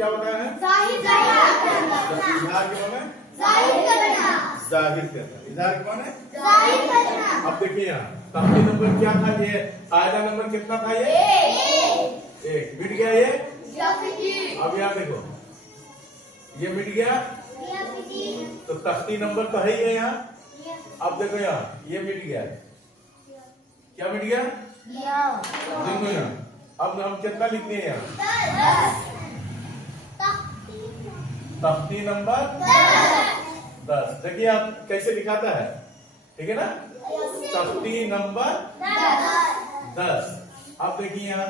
क्या बताया है? जाहिर इजहार के माने करना। जाहिर करना। इजहार के माने जाहिर करना। अब देखिए यहाँ तख्ती नंबर क्या था? ये कायदा नंबर कितना था? ये एक। मिट गया ये। अब यहाँ देखो ये मिट गया तो तख्ती नंबर तो है ही है यहाँ। अब देखो यहाँ ये मिट गया। क्या मिट गया? देखो यहाँ अब हम कितना लिखते हैं यहाँ? तख्ती नंबर 10। देखिए आप कैसे लिखाता है, ठीक है ना? तख्ती नंबर 10। अब देखिए यहाँ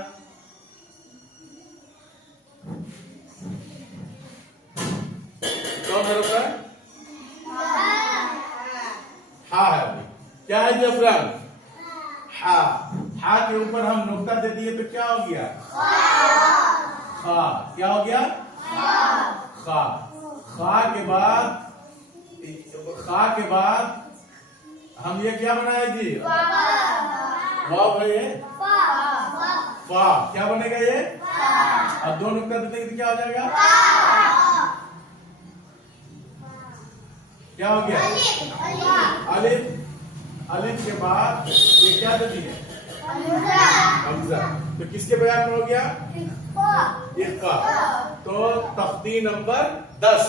कौन हरफ है? हा है। अभी क्या है जफरान? हा। हा के ऊपर हम नुक्ता दे दिए तो क्या हो गया? खा। क्या हो गया? खा। खा के बाद हम ये क्या बनाए जी? वाव है ये। फा। क्या बनेगा ये? अब दो नुक्ता देते तो क्या हो जाएगा? क्या हो गया? अलिफ। अलिफ के बाद ये क्या दे दिए? हमजा। तो किसके बयान में हो गया? इख्फा। तो तख्ती नंबर 10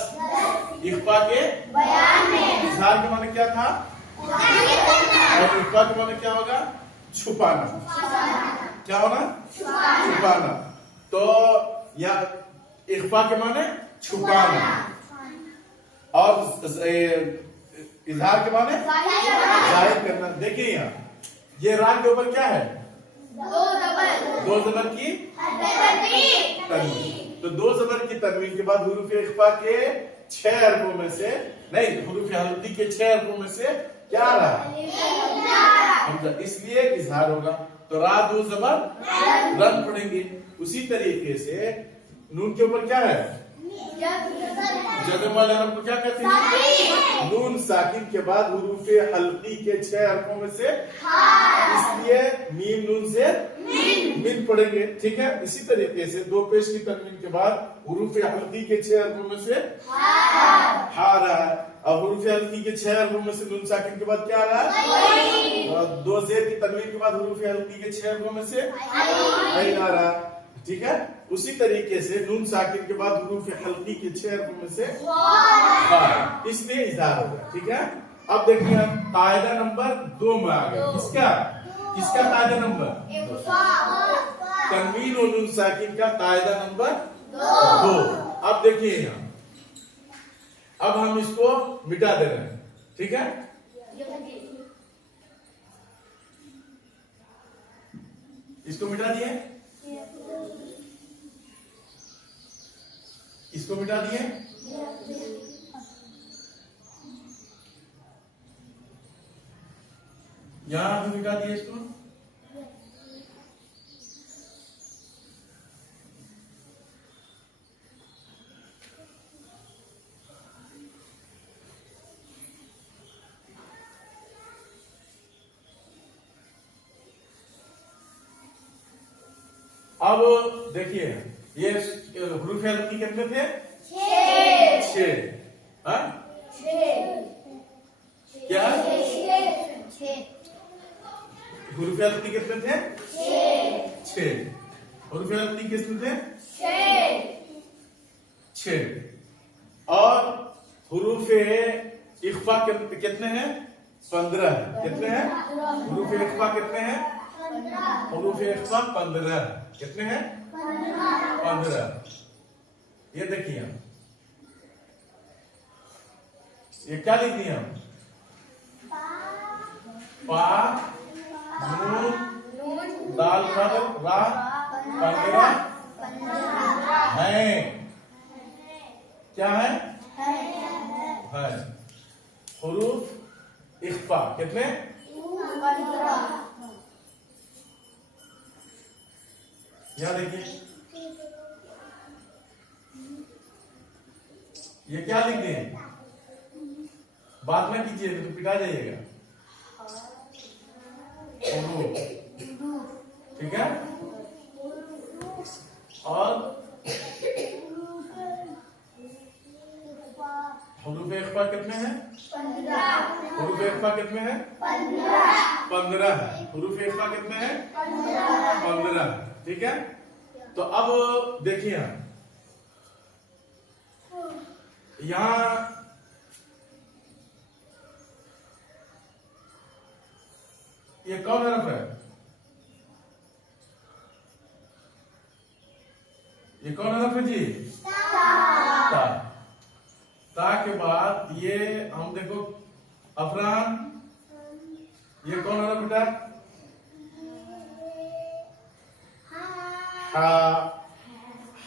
इख्फा के बयान में। इज़हार के माने क्या था? और इख्फा के माने क्या होगा? छुपाना। क्या होना? छुपाना। तो या इख्फा के माने छुपाना और इज़हार के माने जाहिर करना। देखिए यहाँ ये राग के ऊपर क्या है? दो जबर की तनवीन। तो दो जबर की तनवीन के बाद हुरूफ इख्फा के 6 हरफों में से नहीं, हुरूफ हल्की के 6 हरफों में से क्या आ रहा है? इसलिए इज़हार होगा। तो रा दो जबर रन पड़ेंगे। उसी तरीके से नून के ऊपर क्या है? जज़म वाले हरफ को क्या कहते हैं? नून साकिन के बाद हुरूफ हल्की के 6 हरफों में से, इसलिए मीम नून से मिन पढ़ेंगे। ठीक है। इसी तरीके से दो पेश की तनवीन के बाद हुरूफ हल्की के 6 हरफों में से हा रहा है। अब हुरूफ हल्की के 6 हरफों में से नून साकिन के बाद क्या आ रहा है? और दो जेर की तनवीन के बाद हुरूफ हल्की के 6 हरफों में से आइन आ रहा है। ठीक है। उसी तरीके से नून साकिन के बाद हुरूफ हल्की के 6 हरफों में से इसलिए इज़हार होगा। ठीक है। अब देखिए हम कायदा नंबर 2 में आ गए। किसका कायदा नंबर? तनवीन और नून साकिन का कायदा नंबर 2। अब देखिए यहाँ अब हम इसको मिटा दे रहे हैं। ठीक है। इसको मिटा दिए, इसको मिटा दिए। यहां भी मिटा दिए इसको। अब देखिए ये हुरूफ हल्की कितने थे? 6। क्या हुरूफ हल्की कितने थे? 6। हुरूफ हल्की कितने थे? 6। और हुरूफ इख्फा कितने हैं? 15 है। कितने हैं? हुरूफ इख्फा कितने हैं? हुरूफ इख्फा 15। कितने हैं? 15। ये देखिए ये क्या लिख दिए हम? पा नून दाल रा 15 है। क्या है? हुरूफ इख्फा कितने? यहाँ देखिए ये क्या लिख दिए? बात ना कीजिए तो पिटा जाइएगा। ठीक है। और हुरूफ इख्फा कितने हैं? 15 हुरूफ इख्फा कितने हैं? 15 है। हुरूफ इख्फा कितने हैं? 15। ठीक है। तो अब देखिए यहां ये कौन हरफ है? ये कौन हरफ है जी? ता। ता के बाद ये हम देखो अफरान, ये कौन हरफ बेटा? हा।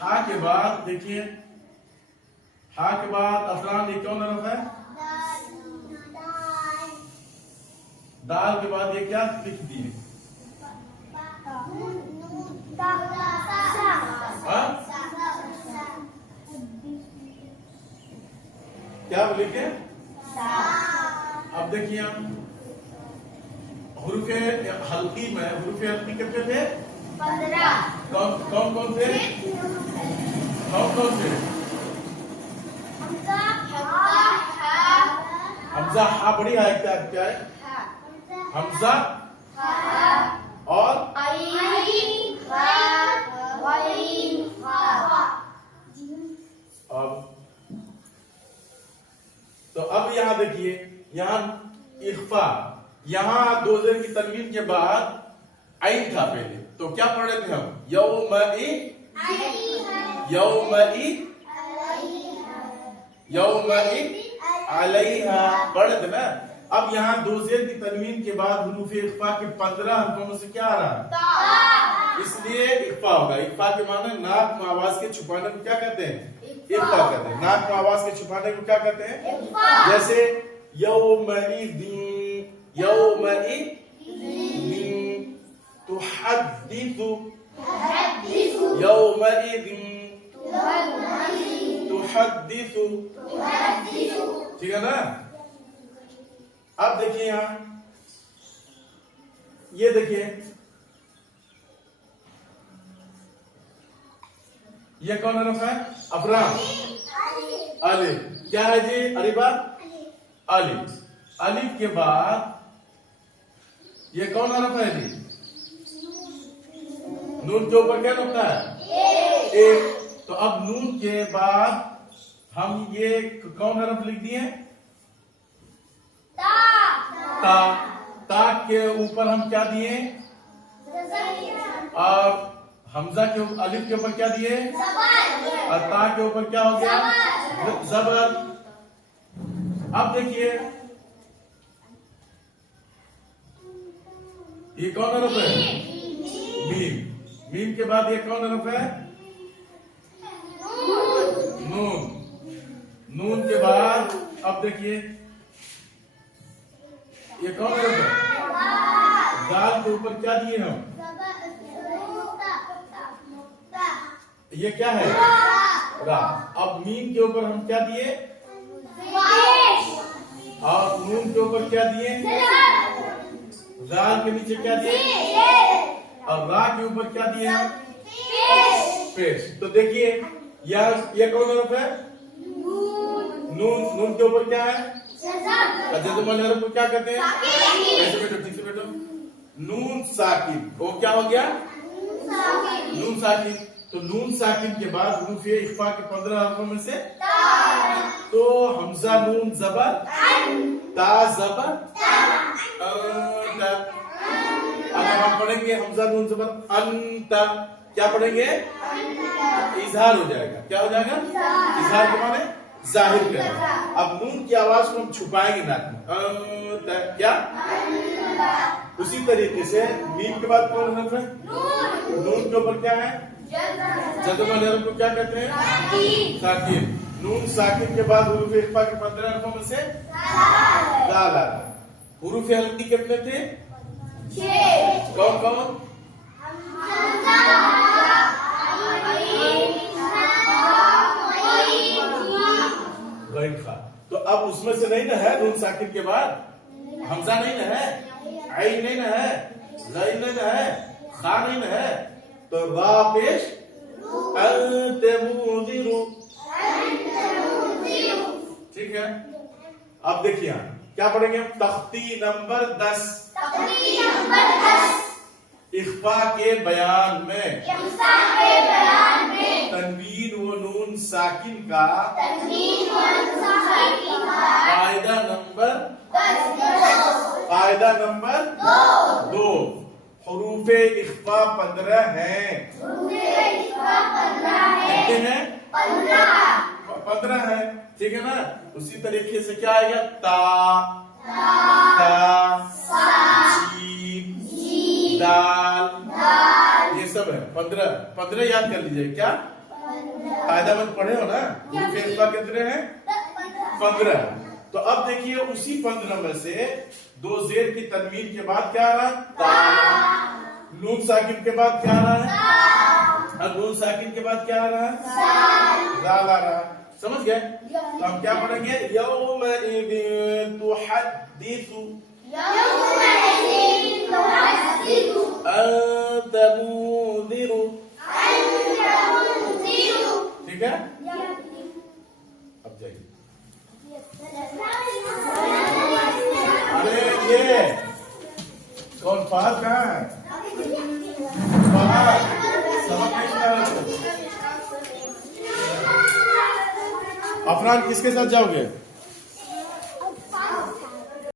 हा के बाद देखिए, हा के बाद अफरान, ये कौन हरफ है? दाल के बाद ये क्या लिख दिए? हाँ? क्या लिखे? अब देखिए हुरूफे हल्की में, हुरूफे हल्की कितने थे? 15। कौन कौन थे? कौन कौन थे? हमजा, हा बड़ी है, क्या क्या है? हमजा और अब तो अब यहां देखिए, यहां इख्फा, यहां दो जेर की तनवीन के बाद आइन था पहले, तो क्या पढ़ रहे थे हम? यौमई, यौमई, यौमई अलैहा पढ़ रहे थे ना। अब यहाँ दो जेर की तनवीन के बाद हुरूफ इख्फा के 15 हरफों में से क्या आ रहा? इसलिए इख्फा होगा। इख्फा के माने नाक में आवाज के छुपाने को क्या कहते हैं? इख्फा कहते हैं। नाक में आवाज के छुपाने को क्या कहते हैं? जैसे यौमइदिन, यौमइदिन तुहद्दिसु, यौमइदिन तुहद्दिसु। ठीक है ना। अब देखिए यहां, ये देखिए ये कौन हरफ है? अफरान, अलिफ। क्या है जी अरिबा? अलिफ। अलिफ के बाद ये कौन हरफ है जी? नून के ऊपर क्या नुक्ता है? एक। तो अब नून के बाद हम ये कौन हरफ लिख दिए? ता। ता के ऊपर हम क्या दिए? और हमजा के अलिफ के ऊपर क्या दिए? और ता के ऊपर क्या हो गया? ज़बर। अब देखिए ये कौन हरफ है? मीम। मीम के बाद ये कौन हरफ है? नून। नून के बाद अब देखिए ये कौन हरफ है? दाल के ऊपर क्या दिए हम? ये क्या है? रा। अब मीम के ऊपर हम क्या दिए? और नून के ऊपर क्या दिए? दाल के नीचे क्या दिए? और रा के ऊपर क्या दिए हम? पेश। तो देखिए ये कौन हरफ है? नून। नून के ऊपर क्या है? जज़म वाले हरफ को क्या कहते हैं? ऐसे बैठो, ठीक से बैठो। नून साकिन। वो क्या हो गया? नून साकिन। तो नून साकिन के बाद हुरूफ इख्फा के 15 हरफों में से तो हमजा नून ज़बर, ता ज़बर, अगर हम पढ़ेंगे हमजा नून ज़बर अंता, क्या पढ़ेंगे? इजहार हो जाएगा। क्या हो जाएगा? इजहार के माने जाहिर करना। अब नून की आवाज को हम छुपाएंगे नाक में, क्या? उसी तरीके से मीम के बाद कौन हरफ है? नून के ऊपर क्या है? जज़म वाले हरफ को क्या कहते हैं? साकिन। नून साकिन के बाद हुरूफ इख्फा के 15 हरफों में से दाल आ। हुरूफ हल्की कितने थे? 6। कौन कौन? गैन खा। तो अब उसमें से नहीं ना है नून साकिन के बाद? हमजा नहीं ना है, आइन नहीं ना है, गैन नहीं ना है, खा नहीं ना है, तो रा पेश अंत मुज़िरु। ठीक है। अब देखिए क्या पढ़ेंगे हम? तख्ती नंबर 10। तख्ती नंबर 10। इख्फा के बयान में इख्फा के बयान में तनवीन व नून साकिन का तन्वीन व नून साकिन का कायदा नंबर 10। कायदा नंबर 2। हुरूफे इख्फा 15 हैं। हुरूफे इख्फा 15 है। कितने हैं? 15 है। ठीक है ना? उसी तरीके से क्या आएगा? ता, जीम, दाल, ये सब है। 15 याद कर लीजिए। क्या कायदाबंद पढ़े हो ना? हुरूफे इख्फा कितने हैं? 15। तो अब देखिए उसी 15 में से दो जेर की तनवीन के बाद क्या आ रहा है? ता। नून साकिन के बाद क्या आ रहा है? और नून साकिन के बाद क्या आ रहा है? जाल आ रहा है। समझ गए? तो हम क्या पढ़ेंगे? यौमइज़िन तुहद्दिसु यौमइज़िन तुहद्दिसु अंता मुंज़िरु। ठीक है? अब जाइए। अरे ये कौन फहद कहाँ है? फहद सबक नहीं सुना रहे थे? अफरान किसके साथ जाओगे?